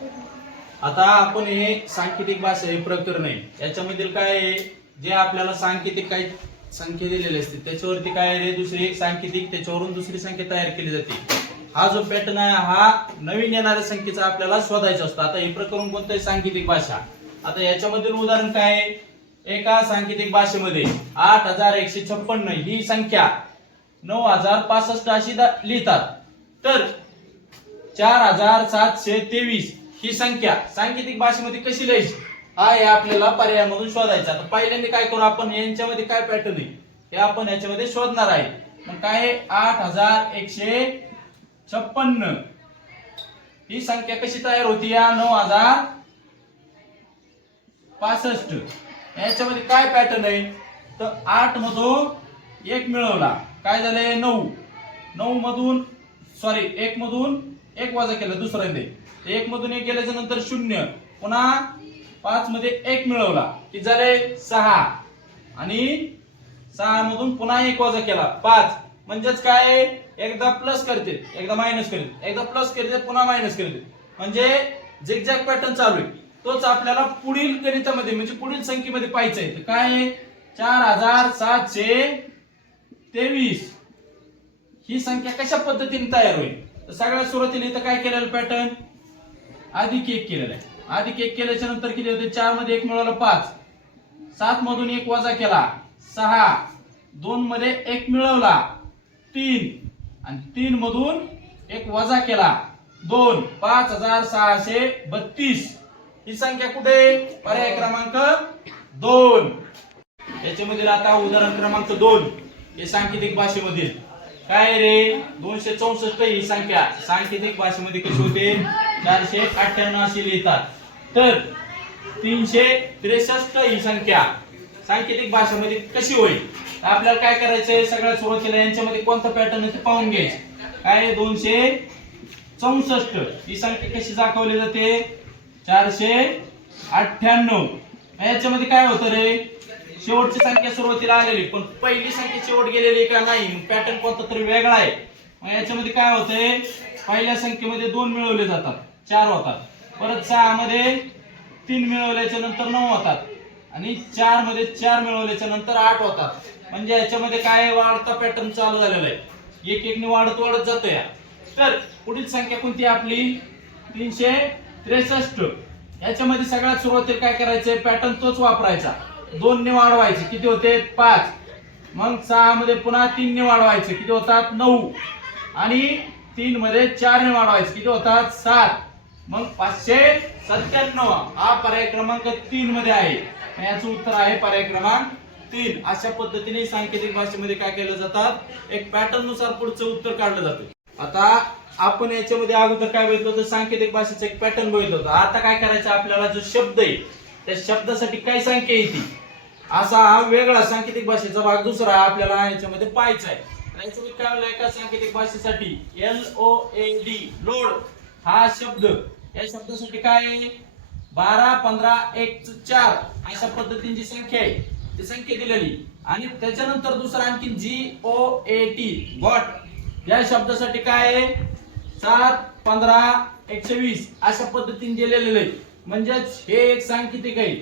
आता आपण हे सांकेतिक भाषा हे प्रकरण आहे, याच्यामधील काय आहे, जे आपल्याला सांकेतिक काही संख्या दिलेली असते त्याच्यावरती काय आहे, दुसरी एक सांकेतिक त्याच्यावरून दुसरी संख्या तयार केली जाते. हा जो पॅटर्न आहे हा नवीन येणाऱ्या संख्येचा आपल्याला शोधायचा असतो. आता हे प्रकरण कोणतं आहे, सांकेतिक भाषा. आता याच्यामधील उदाहरण काय आहे, एका सांकेतिक भाषेमध्ये 8156 ही संख्या 9065 अशी लिहितात, तर 4723 ही संख्या सांकेतिक भाषेमध्ये कशी लिहायची हा हे आपल्याला पर्यायामधून शोधायचा. तर पहिल्यांदा काय करू आपण, यांच्यामध्ये काय पॅटर्न आहे हे आपण याच्यामध्ये शोधणार आहे. मग काय आहे, 8156 ही संख्या कशी तयार होती, या 9065 याच्यामध्ये काय पॅटर्न आहे, तर 8 मधून 1 मिळवला काय झाले 9, 9 मधून 1 मधून 1 वजा केलं दुसऱ्यांदा, 1 मधून 1 गेल्याच्या नंतर 0, पुन्हा 5 मध्ये 1 मिळवला की झाले 6, आणि 6 मधून पुन्हा 1 वजा केला 5. म्हणजेच काय, एकदा प्लस करते एकदा मायनस करते, एकदा प्लस करते पुन्हा मायनस करते, म्हणजे झिगझॅग पॅटर्न चालू आहे. तोच आपल्याला पुढील गणितामध्ये म्हणजे पुढील संख्येमध्ये पाहायचं आहे. तर काय आहे, 4723 ही संख्या कशा पद्धतीने तयार होईल. तर सगळ्यात सुरुवातीला इथं काय केलेलं पॅटर्न, +1 केलेलं आहे. +1 केल्याच्या नंतर किती होते, 4 मध्ये 1 मिळवलं 5, 7 मधून 1 वजा केला 6, 2 मध्ये 1 मिळवला 3, आणि 3 मधून 1 वजा केला 2, 5632 ही संख्या कुठे, पर्याय क्रमांक 2 याच्यामध्ये. आता उदाहरण क्रमांक 2 हे सांकेतिक भाषेमधील काय रे, 264 ही संख्या सांकेतिक भाषेमध्ये कशी होते, 498 अशी लिहितात. तर 363 ही संख्या सांकेतिक भाषेमध्ये कशी होईल. आपल्याला काय करायचंय, सगळ्यात सुरुवातीला यांच्यामध्ये कोणता पॅटर्न आहे ते पाहून घ्यायचं. काय 264 ही संख्या कशी दाखवली जाते, 498. याच्यामध्ये काय होतं रे, शेवटची संख्या सुरुवातीला आलेली पण पहिली संख्या शेवट गेलेली का नाही, पॅटर्न कोणता तरी वेगळा आहे. मग याच्यामध्ये काय होतंय, पहिल्या संख्येमध्ये 2 मिळवले जातात 4 होतात, परत 6 मध्ये 3 मिळवल्याच्या नंतर 9 होतात, आणि 4 मध्ये 4 मिळवल्याच्या नंतर 8 होतात. म्हणजे याच्यामध्ये काय वाढता पॅटर्न चालू झालेला आहे, एक एक ने वाढत जातोय. तर पुढील संख्या कोणती आपली 363. याच्यामध्ये सगळ्यात सुरुवातीला काय करायचंय, पॅटर्न तोच वापरायचा, 2 ने वाढवायचे किती होते 5, मग 6 मध्ये पुन्हा 3 ने वाढवायचे किती होतात 9, आणि 3 मध्ये 4 ने वाढवायचे किती होतात 7, मग 597 हा पर्याय क्रमांक 3 मध्ये आहे. याचं उत्तर आहे पर्याय क्रमांक 3. अशा पद्धतीने सांकेतिक भाषेमध्ये काय केलं जातात, एक पॅटर्न नुसार पुढचं उत्तर काढलं जातं. आता आपण याच्यामध्ये अगोदर काय बघितलं होतं, सांकेतिक भाषेचं एक पॅटर्न बघितलं होतं. आता काय करायचं, आपल्याला जो शब्द आहे त्या शब्दासाठी काय संख्या येते असा हा वेगळा सांकेतिक भाषेचा भाग दुसरा आपल्याला याच्यामध्ये पाहायचा आहे. याच्यामध्ये काय होईल, एका सांकेतिक भाषेसाठी LOAD लोड हा शब्द, या शब्दासाठी काय आहे 12 15 1 4 अशा पद्धतीची संख्या आहे, ती संख्या दिलेली. आणि त्याच्यानंतर दुसरा आणखी GOAT गॉट या शब्दासाठी काय आहे 7 15 120 अशा पद्धतीने दिलेले आहे. म्हणजेच हे एक सांकेतिक आहे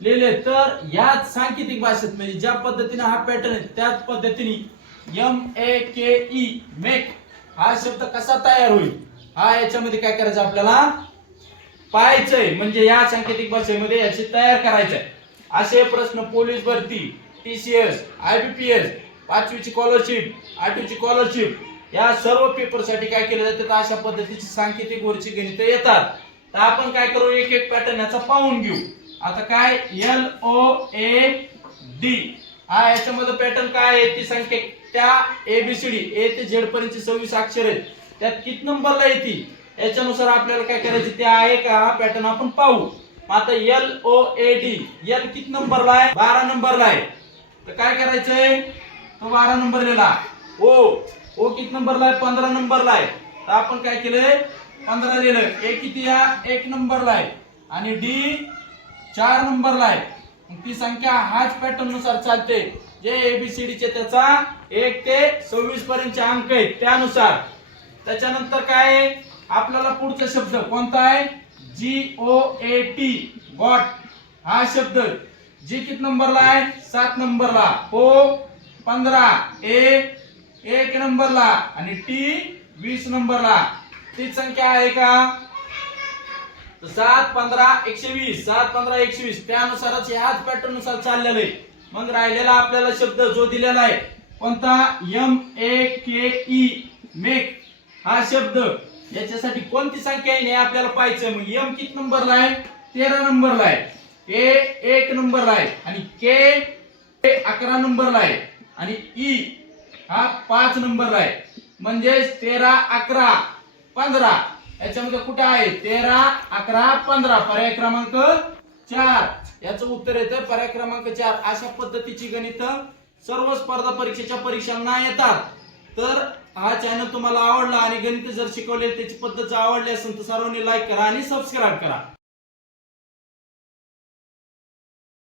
लिहिले. तर याच सांकेतिक भाषेत म्हणजे ज्या पद्धतीने हा पॅटर्न आहे त्याच पद्धतीने MAKE मेक हा शब्द कसा तयार होईल हा याच्यामध्ये काय करायचं आपल्याला पाहायचंय. म्हणजे या सांकेतिक भाषेमध्ये याची तयार करायचंय. असे प्रश्न पोलीस भरती, TCS, IBPS, 5वीची स्कॉलरशिप, 8वीची स्कॉलरशिप या सर्व पेपर साठी काय केलं जातं, अशा पद्धतीची सांकेतिक वरची गणिते येतात. तर आपण काय करू, एक एक पॅटर्न याचा पाहून घेऊ. आता काय LOAD हा याच्यामध्ये पॅटर्न काय आहे, ती संख्या त्या ABCD A ते Z पर्यंतची 26 अक्षर आहेत त्यात किती नंबरला येते याच्यानुसार आपल्याला काय करायचे ते आहे का हा पॅटर्न आपण पाहू. आता LOAD L किती नंबरला आहे, 12 नंबरला आहे. तर काय करायचंय, तो 12 नंबर लिहिला. O किती नंबरला आहे, 15 नंबरला आहे. तर आपण काय केलंय 15 लिहिलं. A किती या 1 नंबरला आहे, आणि D 4 नंबरला आहे. ती संख्या हाच पॅटर्न नुसार चालते, जे ABCD चे त्याचा 1 ते 26 पर्यंतचे अंक आहेत त्यानुसार. त्याच्यानंतर काय आपल्याला पुढचा शब्द कोणता आहे GOAT गॉट हा शब्द जी किती नंबरला आहे 7 नंबरला, O 15, A 1 नंबरला आणि T 20 नंबरला. तीच संख्या आहे का? 7 15 120, 7 15 120 त्यानुसारच ह्याच पॅटर्न नुसार चाललेलं आहे. मग राहिलेला आपल्याला शब्द जो दिलेला आहे कोणता MAKE मेक हा शब्द याच्यासाठी कोणती संख्या आहे हे आपल्याला पाहायचं. मग M किती नंबरला आहे 13 नंबरला आहे, A 1 नंबरला आहे आणि K 11 नंबरला आहे आणि E हा 5 नंबरला आहे. म्हणजे 13 11 15 याच्यामध्ये कुठे आहे 13 11 15 पर्याय क्रमांक 4. याचं उत्तर येतं पर्याय क्रमांक 4. अशा पद्धतीची गणित सर्व स्पर्धा परीक्षेच्या परीक्षांना येतात. तर हा चॅनल तुम्हाला आवडला आणि गणित जर शिकवले त्याची पद्धत जर आवडली असेल तर सर्वांनी लाईक करा आणि सबस्क्राईब करा.